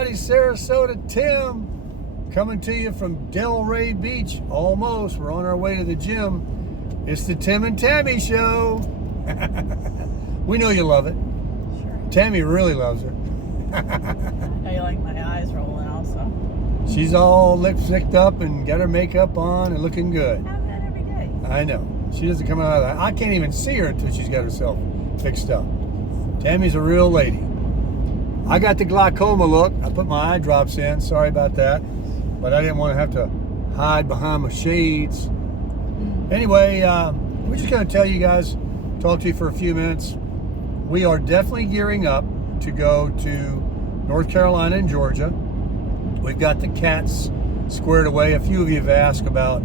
everybody, Sarasota Tim coming to you from Delray Beach. Almost, we're on our way to the gym. It's the Tim and Tammy show. We know you love it. Sure. Tammy really loves her. I know you like my eyes rolling also. She's all lipsticked up and got her makeup on and looking good. I have that every day. I know. She doesn't come out of that. I can't even see her until she's got herself fixed up. Tammy's a real lady. I got the glaucoma look. I put my eye drops in. Sorry about that. But I didn't want to have to hide behind my shades. Anyway, we're just going to tell you guys, talk to you for a few minutes. We are definitely gearing up to go to North Carolina and Georgia. We've got the cats squared away. A few of you have asked about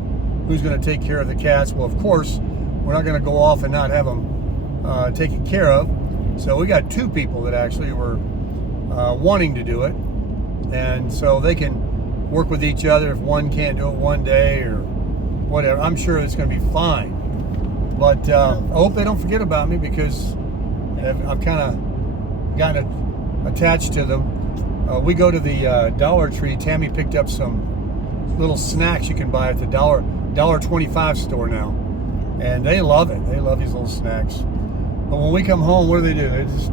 who's going to take care of the cats. Well, of course, we're not going to go off and not have them taken care of. So we got two people that actually were wanting to do it. And so they can work with each other if one can't do it one day or whatever. I'm sure it's going to be fine. But I hope they don't forget about me because I've kind of gotten attached to them. We go to the Dollar Tree. Tammy picked up some little snacks you can buy at the $1.25 store now. And they love it. They love these little snacks. But when we come home, what do? They just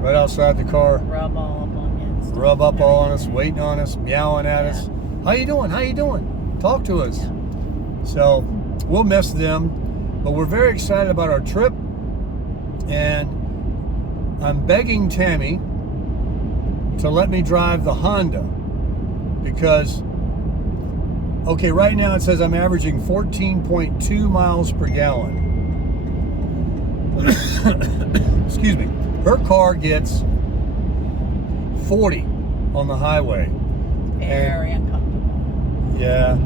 right outside the car. Rub all up on you. Rub up all on us, waiting on us, meowing at us. How you doing? How you doing? Talk to us. Yeah. So we'll miss them, but we're very excited about our trip. And I'm begging Tammy to let me drive the Honda because, okay, right now it says I'm averaging 14.2 miles per gallon. Excuse me. Her car gets 40 on the highway. Very uncomfortable. Yeah.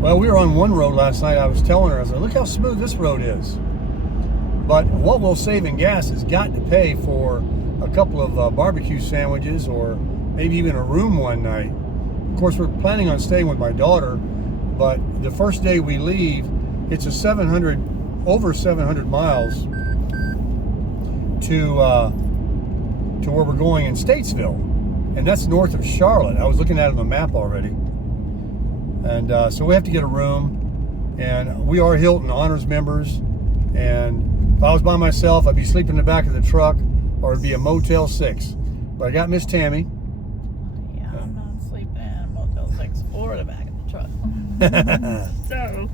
Well, we were on one road last night. I was telling her, I was like, look how smooth this road is. But what we'll save in gas has got to pay for a couple of barbecue sandwiches or maybe even a room one night. Of course, we're planning on staying with my daughter, but the first day we leave, it's over 700 miles to where we're going in Statesville, and that's north of Charlotte. I was looking at it on the map already, and so we have to get a room, and we are Hilton Honors members, and if I was by myself, I'd be sleeping in the back of the truck, or it'd be a Motel 6, but I got Miss Tammy. Yeah, I'm not sleeping in a Motel 6 or the back of the truck. So,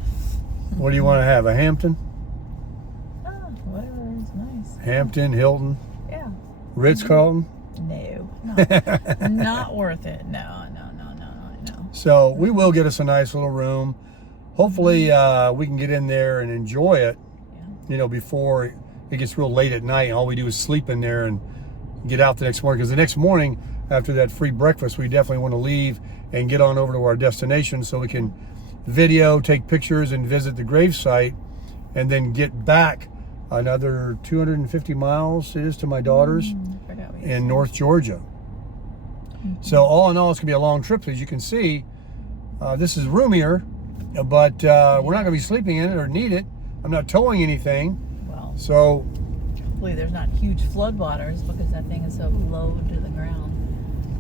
What do you want to have, a Hampton? Whatever is nice. Hampton, Hilton, Yeah. Ritz-Carlton? No, not worth it. No. So we will get us a nice little room. Hopefully we can get in there and enjoy it, before it gets real late at night and all we do is sleep in there and get out the next morning. Because the next morning, after that free breakfast, we definitely want to leave and get on over to our destination so we can video, take pictures, and visit the gravesite, and then get back another 250 miles it is to my daughter's in North Georgia. So all in all, it's going to be a long trip. As you can see, this is roomier, but we're not going to be sleeping in it or need it. I'm not towing anything. Well, so hopefully there's not huge floodwaters because that thing is so low to the ground.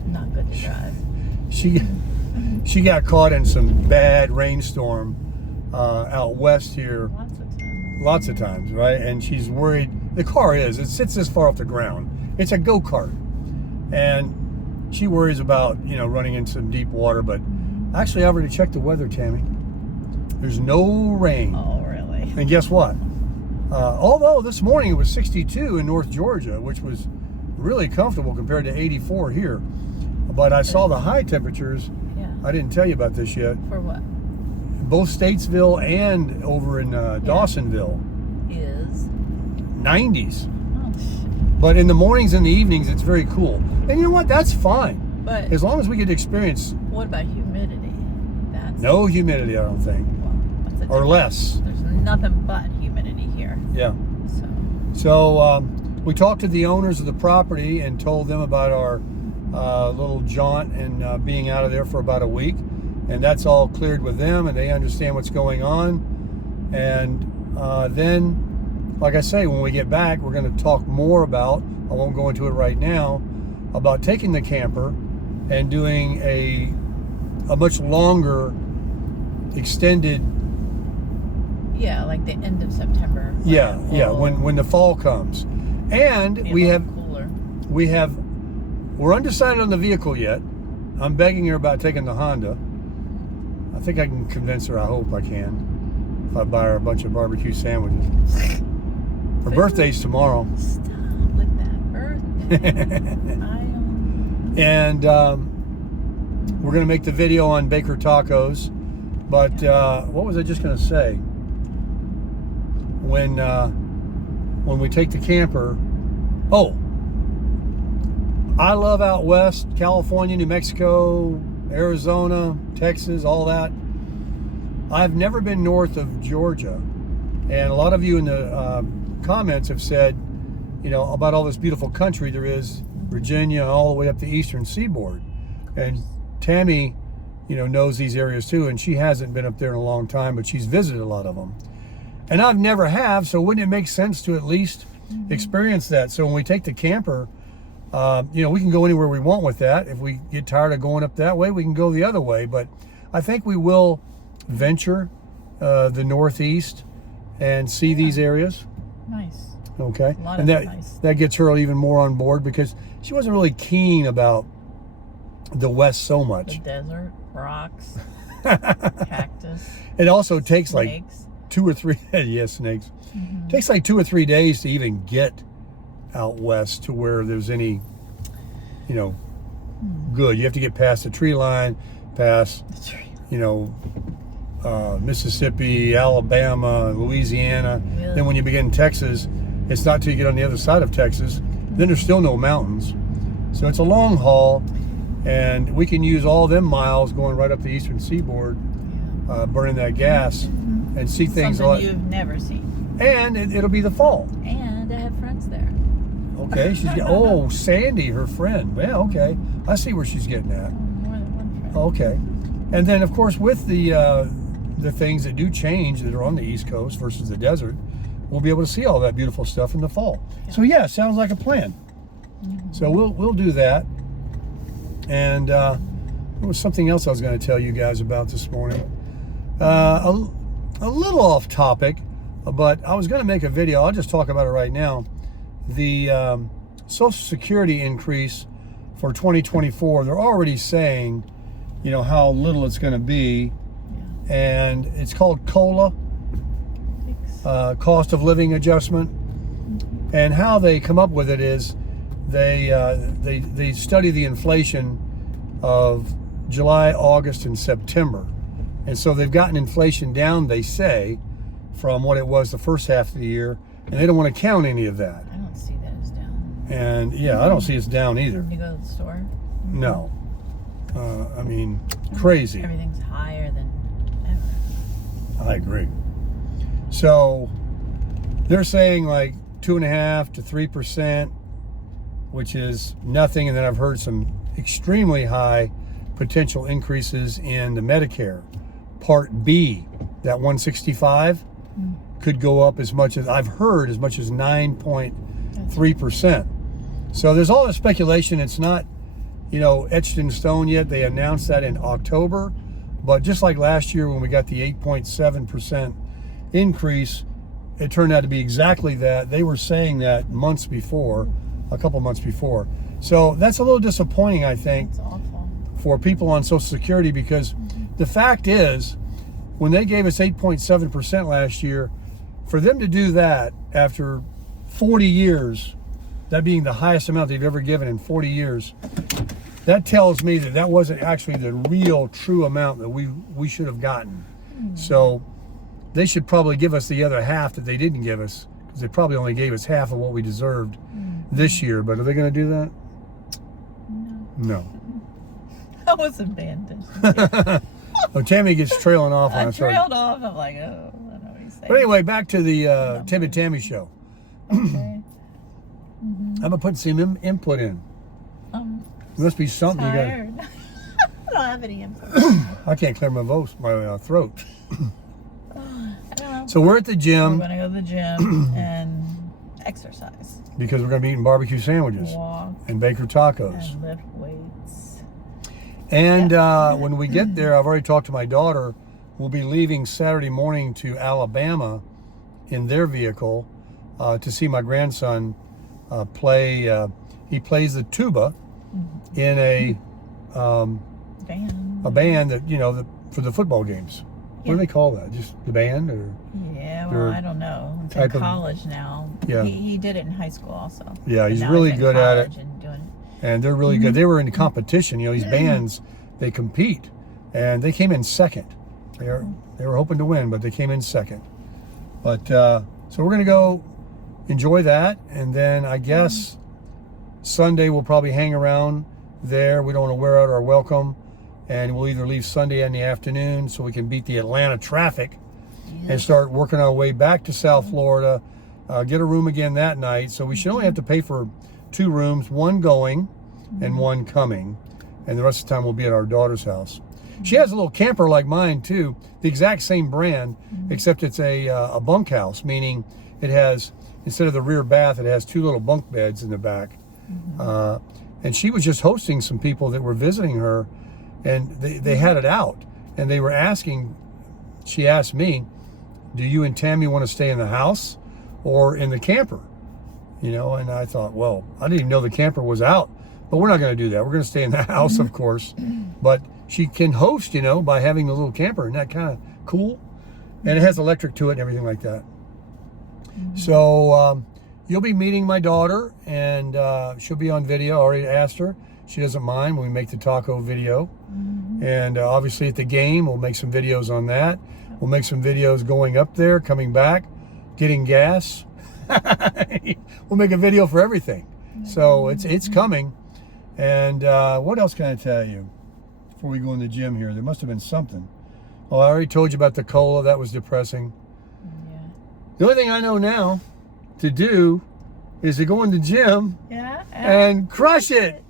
Not good to drive. She got caught in some bad rainstorm out west here. Lots of times, right? And she's worried. The car it sits this far off the ground. It's a go-kart. And she worries about, running into some deep water, but actually I've already checked the weather, Tammy. There's no rain. Oh, really? And guess what? Although this morning it was 62 in North Georgia, which was really comfortable compared to 84 here. But I saw the high temperatures. Yeah. I didn't tell you about this yet. For what? Both Statesville and over in Dawsonville. Is? 90s. Oh, But in the mornings and the evenings, it's very cool. And you know what? That's fine. But as long as we get to experience. What about humidity? That's no humidity, I don't think. Well, or less. There's nothing but humidity here. Yeah. So we talked to the owners of the property and told them about our little jaunt and being out of there for about a week. And that's all cleared with them, and they understand what's going on. And then, like I say, when we get back, we're going to talk more about, I won't go into it right now, about taking the camper and doing a much longer extended. Yeah, like the end of September. Yeah, when the fall comes, and we're undecided on the vehicle yet. I'm begging her about taking the Honda. I think I can convince her. I hope I can. If I buy her a bunch of barbecue sandwiches. Her birthday's tomorrow. Stop with that birthday. And we're gonna make the video on Baker Tacos. But what was I just gonna say? When we take the camper, I love out west, California, New Mexico, Arizona, Texas, all that. I've never been north of Georgia, and a lot of you in the comments have said, about all this beautiful country there is, Virginia, all the way up the eastern seaboard. And Tammy, knows these areas too, and she hasn't been up there in a long time, but she's visited a lot of them. And I've never have, so wouldn't it make sense to at least experience that? So when we take the camper, we can go anywhere we want with that. If we get tired of going up that way, we can go the other way. But I think we will venture the Northeast and see these areas. Nice. Okay. And that gets her even more on board, because she wasn't really keen about the West so much. The desert, rocks, cactus. It also takes snakes. Like 2 or 3, snakes. Takes like 2 or 3 days to even get out west to where there's any, good. You have to get past the tree line, past, Mississippi, Alabama, Louisiana. Really? Then when you begin Texas, it's not till you get on the other side of Texas. Then there's still no mountains. So it's a long haul, and we can use all them miles going right up the eastern seaboard, burning that gas, and see things something you've never seen. And it'll be the fall. And I have friends there. Okay, she's got, Sandy, her friend. Well, okay, I see where she's getting at. More than one friend. Okay, and then of course with the things that do change that are on the East Coast versus the desert, we'll be able to see all that beautiful stuff in the fall. Yeah. So sounds like a plan. So we'll do that. And there was something else I was going to tell you guys about this morning. A little off topic, but I was going to make a video. I'll just talk about it right now. The Social Security increase for 2024, they're already saying, how little it's going to be. And it's called COLA, cost of living adjustment. And how they come up with it is they study the inflation of July, August, and September. And so they've gotten inflation down, they say, from what it was the first half of the year, and they don't want to count any of that. I don't see that as down. And I don't see it's down either. When you go to the store? No. Crazy. Everything's higher than ever. I agree. So they're saying like 2.5% to 3%, which is nothing. And then I've heard some extremely high potential increases in the Medicare. Part B, that 165 could go up as much as, I've heard, as much as 9.3%. So there's all this speculation. It's not, etched in stone yet. They announced that in October. But just like last year when we got the 8.7% increase, it turned out to be exactly that. They were saying that months before, a couple months before. So that's a little disappointing, I think, That's awful. for people on Social Security, because the fact is, when they gave us 8.7% last year, for them to do that after 40 years, that being the highest amount they've ever given in 40 years, that tells me that wasn't actually the real true amount that we should have gotten. So they should probably give us the other half that they didn't give us, because they probably only gave us half of what we deserved this year. But are they going to do that? No. That wasn't paying attention. Tammy gets trailing off. I trailed off. I'm like, I don't know what he's saying. But anyway, back to the Tim and Tammy show. Okay. I'm going to put some input in. There must be something tired. you got. I don't have any input. I can't clear my throat. I don't know. So we're at the gym. We're going to go to the gym and exercise. Because we're going to be eating barbecue sandwiches. Walk. And Baker tacos. And lift weights. And when we get there, I've already talked to my daughter. We'll be leaving Saturday morning to Alabama in their vehicle to see my grandson play. He plays the tuba in a band that, you know, for the football games. What do they call that? Just the band, or? Yeah, well, I don't know. It's in college now. Yeah. He did it in high school also. Yeah, he's really good at it. And they're really good. They were in competition. You know, these bands, they compete, and they came in second. They were hoping to win, but they came in second. But so we're gonna go enjoy that, and then I guess Sunday we'll probably hang around there. We don't want to wear out our welcome, and we'll either leave Sunday in the afternoon so we can beat the Atlanta traffic and start working our way back to South Florida. Get a room again that night. So we should only have to pay for 2 rooms, one going and one coming, and the rest of the time we'll be at our daughter's house. She has a little camper like mine too, the exact same brand, except it's a bunkhouse, meaning it has, instead of the rear bath, it has 2 little bunk beds in the back. And she was just hosting some people that were visiting her, and they had it out, and they were asking, she asked me, do you and Tammy want to stay in the house or in the camper? You know, and I thought, well, I didn't even know the camper was out, but we're not going to do that. We're going to stay in the house, of course. But she can host, you know, by having a little camper. Isn't that kind of cool? And it has electric to it and everything like that. So you'll be meeting my daughter, and she'll be on video. I already asked her. She doesn't mind when we make the taco video. And obviously at the game, we'll make some videos on that. We'll make some videos going up there, coming back, getting gas. We'll make a video for everything. So it's coming. And what else can I tell you before we go in the gym here? There must have been something. Oh, I already told you about the cola. That was depressing. The only thing I know now to do is to go in the gym and crush it.